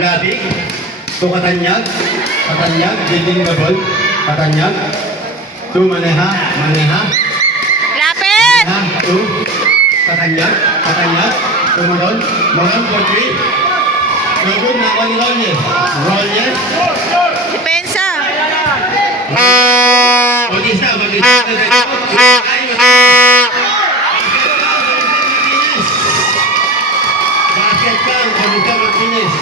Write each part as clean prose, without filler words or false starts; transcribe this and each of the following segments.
Labig. To Katanyag. Katanyag. Building Gabol. Katanyag. To Maneha. Maneha. Lapit! To Katanyag. Katanyag. To Moron. Moron for 3. No good na ako ni Roller. Roller. Depensa. Bautista. Bautista. Basket ka. Bautista Martinez.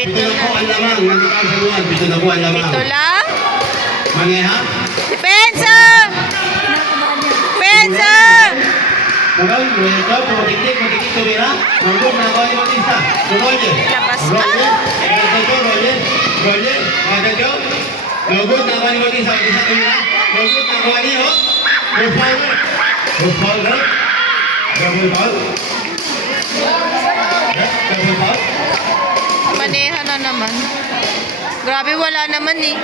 Pito Pito na po ang na. lamang. Nandun ang saluhan. Pito na po ang lamang. Pito lang. Maneha. Depensa! Depensa! Moron. Roller. Pumatiktik. Pumatiktik. Tumira. Nandun na ako ni Bautista. Roller. Labas ka. Roller. Roller. Roller. Roller. Nagod na ako ni Bautista. Bautista tumira. Nagod na ako ni Hop. Double foul. Double foul. Double foul. Maneha na naman. Grabe, wala naman eh.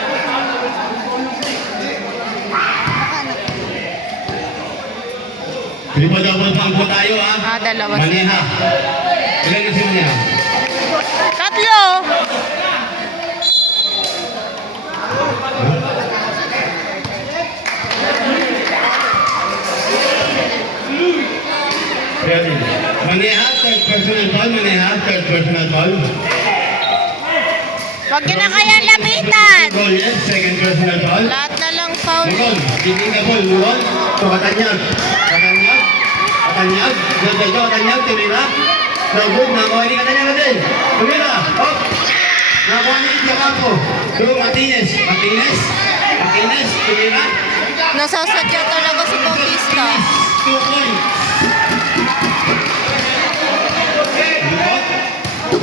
Double foul po tayo ha. Dalawa Maneha. Ilan na si Maneha? Tatlo! Ready. Maneha, third personal foul. Maneha, third personal foul. Huwag nyo na kayang lapitan! Roller, second personal foul. Lahat na lang foul. Muron, tingin ka ball, Muron. To Katanyag. Katanyag. Katanyag. Nagdadyo Katanyag, tumira. Nagod, nakuha ni Katanyag natin. Tumira. Hop. Nakuha ni Jacapo. To Martinez. Martinez. Martinez, tumira. Nasasadya talaga si Bautista. 2 points.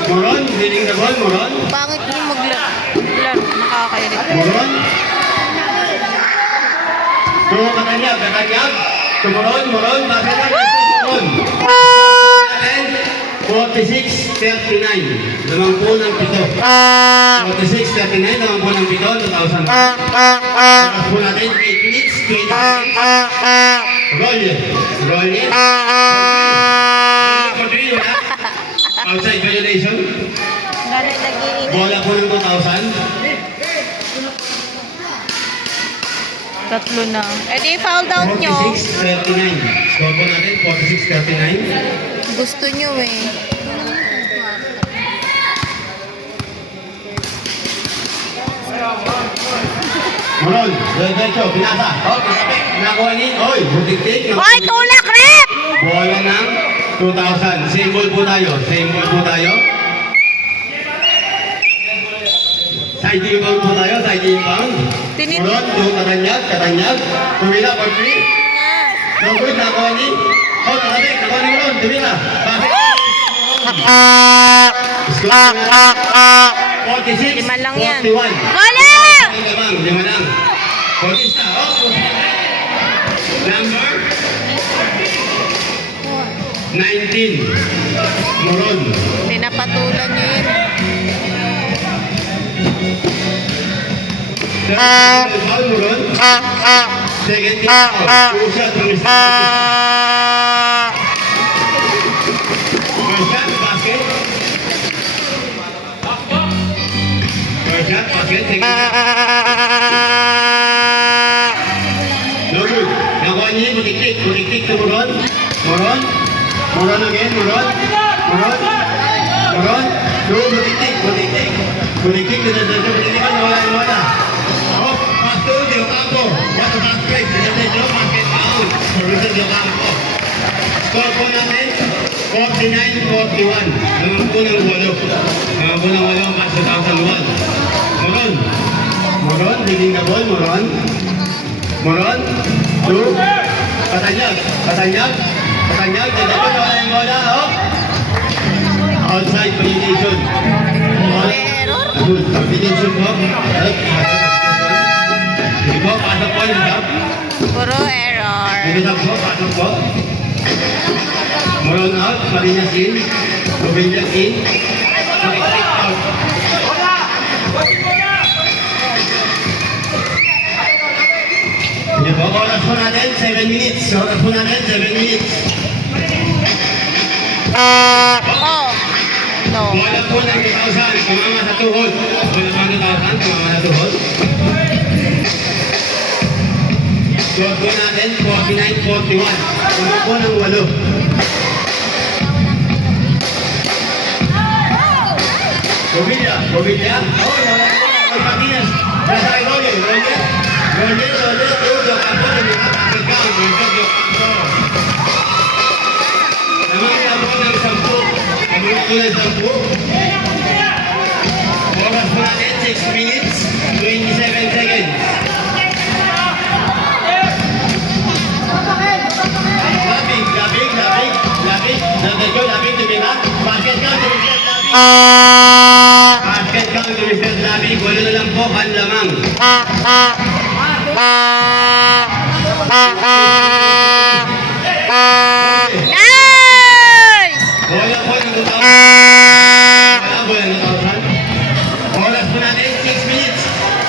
Muron, leading the ball, Muron. Pangit nyo maglaro. Nakakairit. Muron. To Katanyag. Katanyag. To Muron. Muron. Bakit na? Muron. 46-39. Lamang po ng pito. 46-39. Lamang po ng pito. 2,000. Oras po natin. 8 minutes. 20 seconds. Roller. Roller. For 3. Wala. Outside violation. Ganay nag-iinit. Bola po ng 2,000. Tatlo na. Eh di foul down nyo. 46-39. Score po natin. 46-39. Gusto nyo eh. Muron, diretso, pinasa. Oh, pinapit. Nakuha ni, oy, butik-tik. Hoy, tulak, rep! Bola ng 2,000. Same ball po tayo. Same ball po tayo. Side inbound po tayo. Side inbound. Muron, yung Katanyag. Katanyag. Tumila for 3. No good, nakuha ni. Oh, nakabik. Nakuha ni Muron. Tumila. Bakit? Score na 46. Lima lang yan. 41. Wala! Lima lang. Bautista, oh. Number 19. Muron. Pinapatulan nyo yun. Third foul, Muron. Second foul. Two shot from Mr. First shot, basket. First shot, basket. Second shot. No good. Nakuha niya yung butik-tik. Butik-tik to Muron. Muron. Muron again. Muron. Muron. Muron. No, butik-tik. Butik-tik. Butik-tik. Butik-tik. Wala. Oh, pass to Di Ocampo. What a pass break. Basket foul. Provision Di Ocampo. Score po natin 49-41. Naman po ng 8. Naman po ng 8 pass 2001. Muron. Muron. Leading the ball. Muron. Muron. Two. Katanyag. Katanyag. Katanyag. Dito po wala yung bola. Oh. Outside violation. Error? Good. Violation po. Hindi po. Pasok po yung tap. Puro error. Hindi tap po. Pasok po. Muron out. Marinas in. Rubenjak in. Makiklik out. Hindi po. Oras po natin. 7 minutes. Oras po natin. 7 minutes. Oh. No. Bola Bola po ng 2,000. Tumama sa tuhod. Bola po ng 2,000. Tumama sa tuhod. Score po natin, 49-41. Tumama po ng 8. Bobilla. Oh, nawala po. Ang Martinez. Nasa kay Roger. Tudo. Kampo na nila. Pagkaw. Roger. Kampo. Namangita po ng 10. Oras po natin, 6 minutes, 27 seconds. Labig, tumira. Basket count to Mr. Labig. Basket count to Mr. Labig. Wala na lang po, lamang. Nice! Bola po ng 2,000. Bola ng 2,000.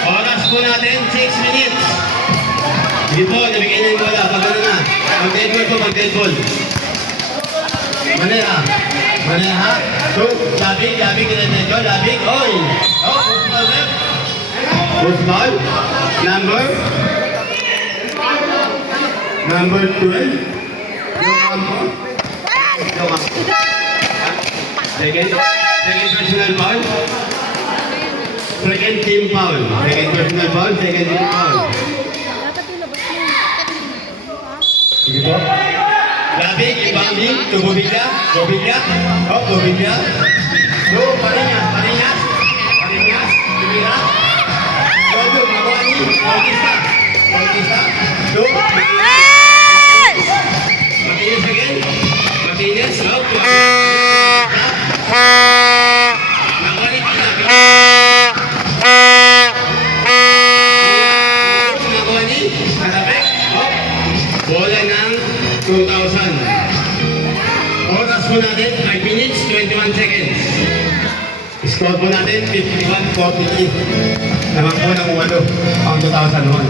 Oras po natin, 6 minutes. Sige po, nabigay na yung bola. Pag ano na, mag-dead ball po, mag-dead ball. Maneha. So, labig, kinatid ko, labig. Oy! Oh, push ball left. Push ball. Number 12. Second personal foul. Second team foul. Second team foul. Sige po. Labig, ibangin, to Bobilla. Oh, Bobilla. So, Parinas. Tumira. Todo, Mawani, Bautista. So, Martinez again. Out. Mawani kita. Mawani, kalabek. Oh, bola ng 2,000. Oras po natin, 5 minutes, 21 seconds. Score po natin, 51-48. Naman po ng 8 ang 2001.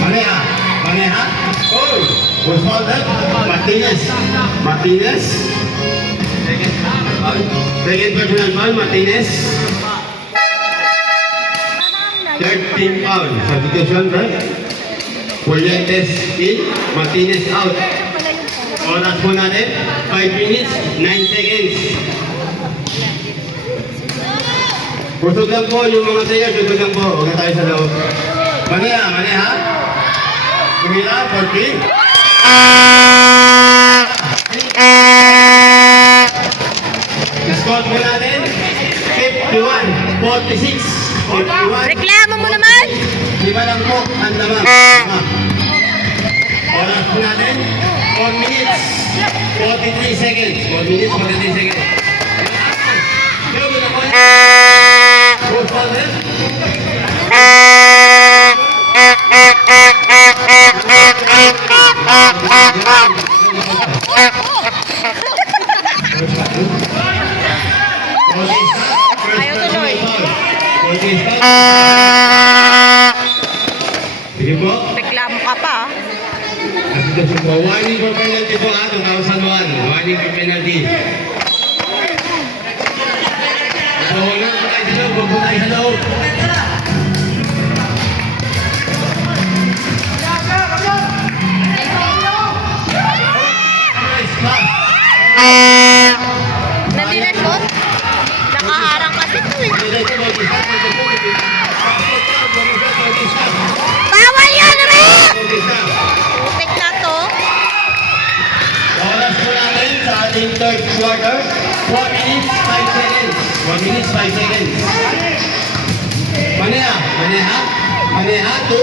Maneha. Oh! Who's called that? Martinez. Second personal foul, Martinez. Third team foul. Substitution, right? Fuentes in, Martinez out. Oras po natin, 5 minutes, 9 seconds. Busog lang po yung mga players, busog lang po. Huwag na tayo sa loob. Maneha. Tumira, 40. Score po natin, 51-46. 51. Reklamo mo naman! Lima lang po, ang lamang. Oras po natin, 4 minutes, 43 seconds. 4 minutes, 43 seconds. Yo, good ako. Go, father. Ayaw tuloy. Sige po. Reklamo ka pa. Warning for penalty po ha, 2001. Warning for penalty. So, huwag tayo sa loob. Nice pass. Nandiyan po? Nakaharang kasi ito eh. Bawal yan, Rick! Putik na to. Oras po natin sa ating third quarter, 4 minutes, 5 seconds. 1 minute, 5 seconds. Maneha, to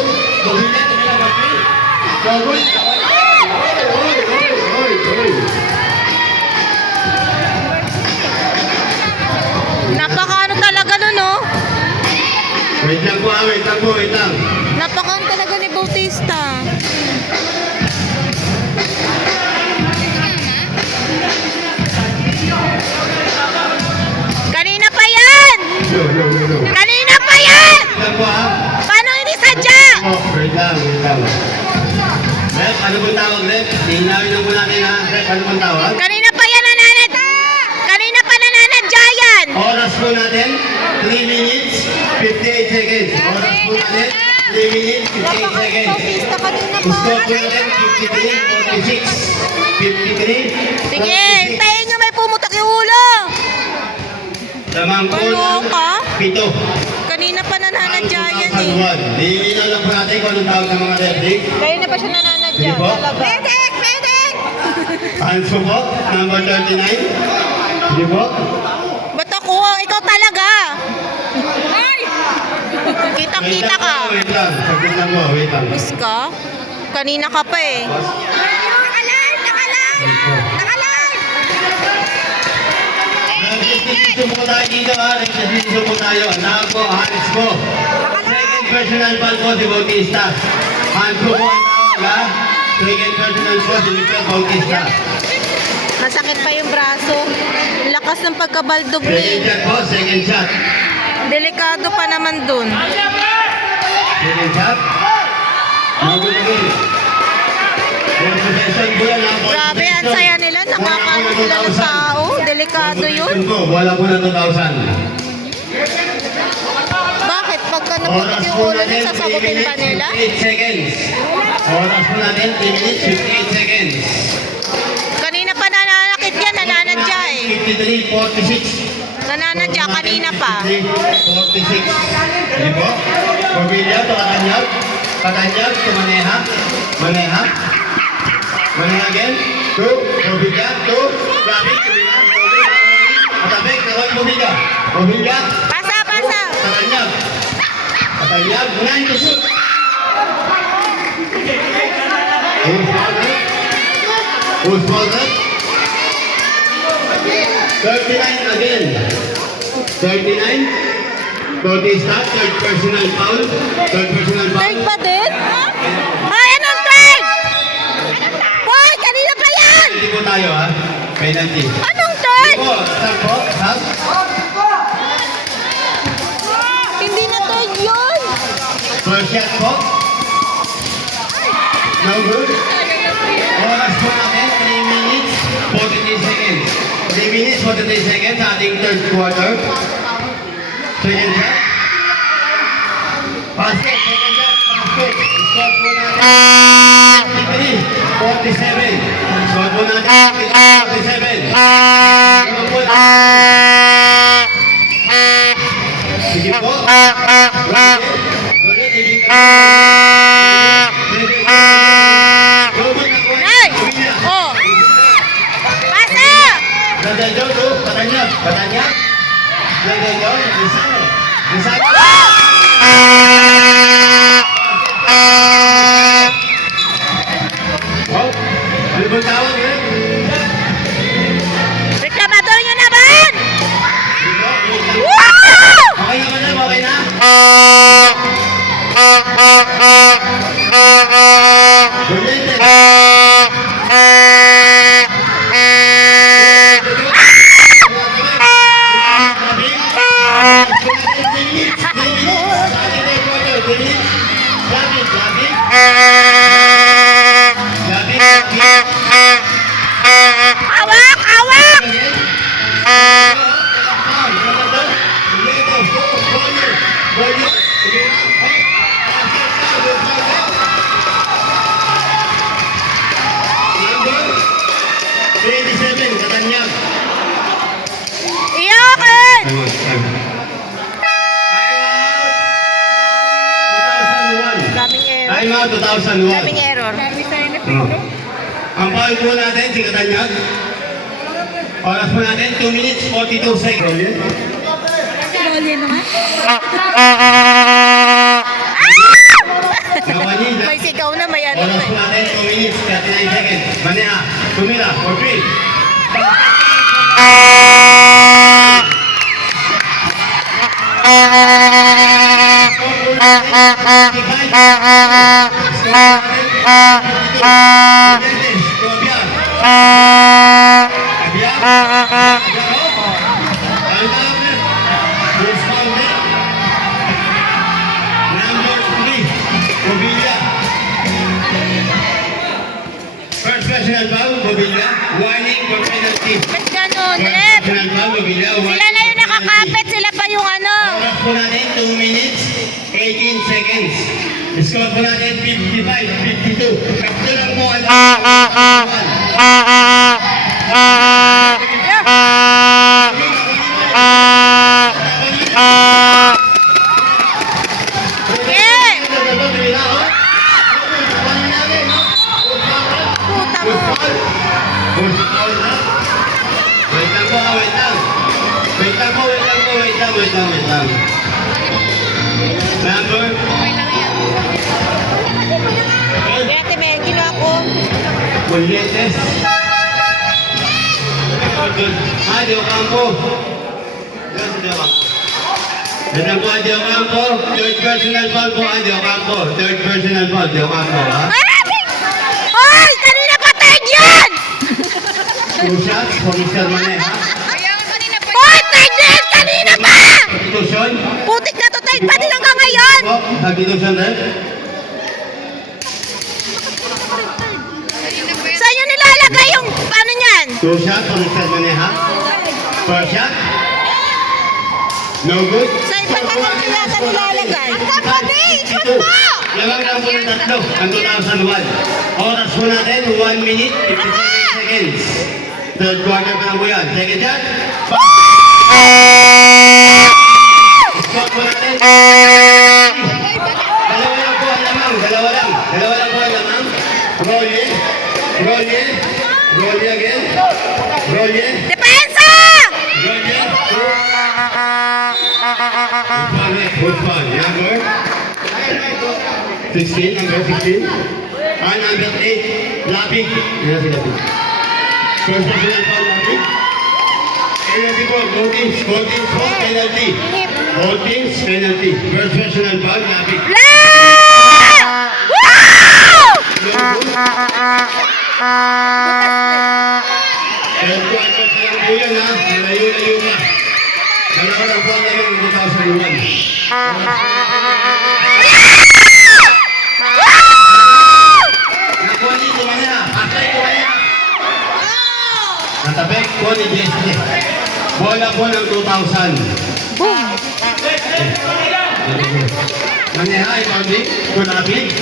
Bobilla, Martin. Good. Napakaano talaga nun, no? Wait lang. Napakaano talaga ni Bautista. Kanina pa yan! No. Kanina pa yan! Lang po ha. Paano hindi sadya? Oh, wait lang. Rep, ano po tawag, Rep? Hinawin lang po natin ha. Rep, ano po tawag? Kanina pa yan po natin, 3 minutes, 58 seconds. Oras po natin, 3 minutes, 58 seconds. Pista kanina pa. Score po natin, 53, 46. 53, Sige, tayo nyo may pumutok yung ulo. Lamang po Ano ng ka? 7. Kanina pa nananadya yan eh. 2001. Nilinaw lang po natin kung anong tawag ng mga referee. Kaya na pa siya nananadya. Sige po. Talaga. Medic! Medic! Hands po, number 39. Sige po. Ba't ako? Ikaw talaga. Ay! Kitang-kita ka. Wait lang, saglit lang po, wait lang. Miss ka? Kanina ka pa eh. Nakalive! Nakalive! Nakalive! Nag-institution po tayo dito ha, nag-institution po tayo. Hands po, hands po. Second personal foul po si Bautista. Hands po ang tawag ha. Second personal po si Miguel Bautista. Masakit pa yung braso. Lakas ng pagkabaldog Second ni. shot po, second shot. Delikado pa naman dun. Second shot. Maguligin. One possession po yan ha. Grabe, ang saya nila. Nakakaano sila ng tao. Delikado yun. Wala po na 2,000. Bakit? Pagka naputik yung ulo nun, sasagutin pa nila? 58 seconds. Oras po natin, 3 minutes, 58 seconds. Kanina pa nananakit yan. Nananadya eh. 53, 46. Nananadya kanina pa. 46. Hindi po. Pamilya, to Katanyag. Katanyag, to Maneha. Maneha. Maneha again. To Pamilya, to Traffic, to Milan, to Atapek, Kawal, Pamilya. Pamilya. Pasa, pasa. Katanyag. Katanyag, 9 to shoot. Who's ball that? 39 again. 39. Bautista, third personal foul. Third personal foul. Third pa din? Ay, anong third? Boy, kanina pa yan! Hindi po tayo ha. Penalty. Anong third? Po, stop po. Stop. Hindi na third yun. First shot po. No good. Oras po natin, 3 minutes, 43 seconds. 3 minutes, 43 seconds sa ating third quarter. Second shot. Basket, second shot, basket. Score po natin, 53, 47. Score po natin, 47. Score po natin. Sige po. Ulit, ibig Nay! Oh! Pasa! Dadaydaw to, Katanyag. Katanyag. Dadaydaw, Rizal. Rizal. Oh, ano bang tawag eh? Reklamador nyo naman! Dito, wait lang. Woo! Okay naman na, okay na? Brilliant. Awak! Awak! Katanyag. Iyakin! Time out 2001. Daming error. Ang foul po natin, si Katanyag. Oras po natin, 2 minutes, 42 seconds. Nawali, May sigaw na, may ano oras po eh. natin, 2 minutes, 39 seconds. Maneha, tumira, for free. First personal foul, Bobilla. Warning for penalty. Ba't ganun, rep? Personal foul, Bobilla. Sila na yung nakakapit, seconds. Score po natin 55, 52. Tatlo lang po ang Puta mo. Wait lang. Number? Ate Mel, ginawa ko. Mulyetes. Adio Campo. Adio Campo. Third personal foul po, Adio Campo. Third personal foul, Adio Campo, ha? Ay! Kanina pa third yan! 2 shots for Mr. Mane, ha? Hoy! Third yan! Kanina pa! Substitution. Putik na to third pa din hanggang ngayon! Substitution rin. Saan nyo nilalagay yung ano niyan? 2 shots for Mr. Mane, ha? First shot. No good. Sa iba ka lang yata nilalagay. Ang kapatid! Shoot mo! Lamang lang po ng tatlo, ang 2001. Oras po natin, 1 minute, 57 seconds. Third quarter pa lang po yan. Second shot. Score po natin. Dalawa lang po ang lamang, dalawa lang. Dalawa lang po ang lamang. Roll in. Roll in. Roll in again. Roll in. Depensa! Roll in. Good fun. Number 16, number 16. And number 8, Labi. Yan si Labi. First personal foul, Labi. Penalty po, both teams po, penalty. Both teams, penalty. First personal foul, Labi. La! Wow! Third quarter pa lang po yan, ha? Malayo-layo pa. Dalawa lang po ang lamang ng 2001. Nakuha dito Manila. Patay ko Manila. Natabek ko ni Jesse. Bola po ng 2000. Boom! Manila, ipagdi. Kulabig.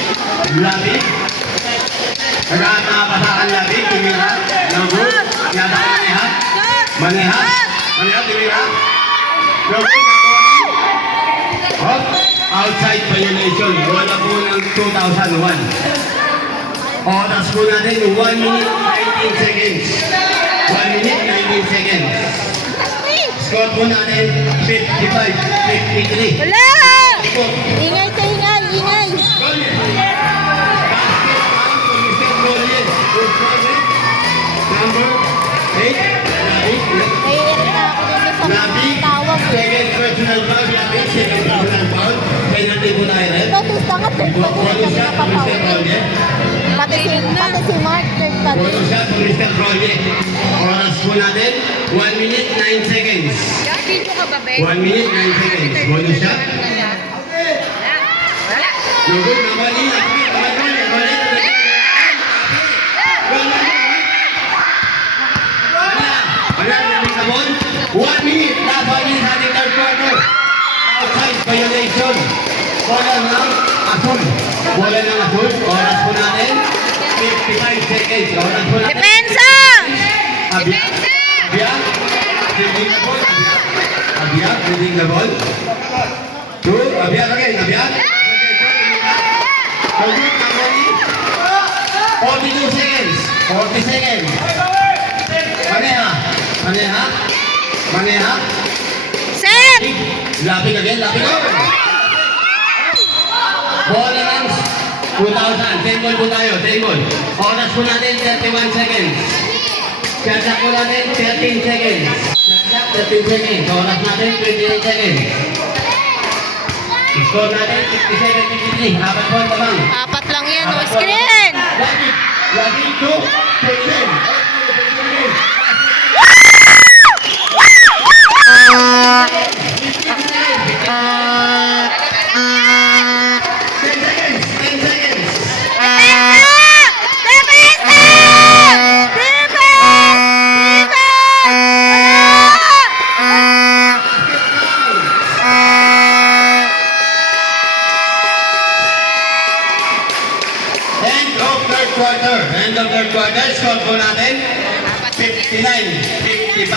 Labig. Nakapasaan labig. Tumira. Nago. Yata Manila. Manila. Manila, tumira. Nago. Outside violation. Bola po ng 2001. Oras po natin, 1 minute 19 seconds. 1 minute 19 seconds. Score po natin, 55-53. Wala! Ingay ka, ingay, ingay! Number 8, Naiirita ako dito sa Nabi, mga tawag. second personal foul, Nabi, second personal foul. Penalty po tayo rin. Ito, tangat third pa din Bonus kasi shot for Mr. napapawin. Rolle. Pati si Mark third pa din. Bonus shot for Mr. Rolle. Oras po natin, 1 minute 9 seconds. 1 minute 9 seconds. Bonus shot. No good, nobody. One minute, last 1 minute sa ating third quarter. Outside violation. Bola ng asul. Bola ng asul. Oras po natin, 55 seconds. Oras po natin. Depensa! Abia. Abia. Fielding the ball. Abia. Fielding the ball. Two. Abia again. Abia. 42 seconds. 40 seconds. Maneha. Maneha. Maneha. Set! Lapig again. Lapig again. Bola ng 2,000. 10 ball po tayo. 10 ball. Oras po natin 31 seconds. Shot po natin 13 seconds. Shot 13 seconds. Oras natin 28 seconds. Score natin 67-53. Apat po ang tabang. Apat lang yan, no screen! Lapig. Lapig 2. 10. End of third quarter. End of third quarter. Score po natin. 59-55.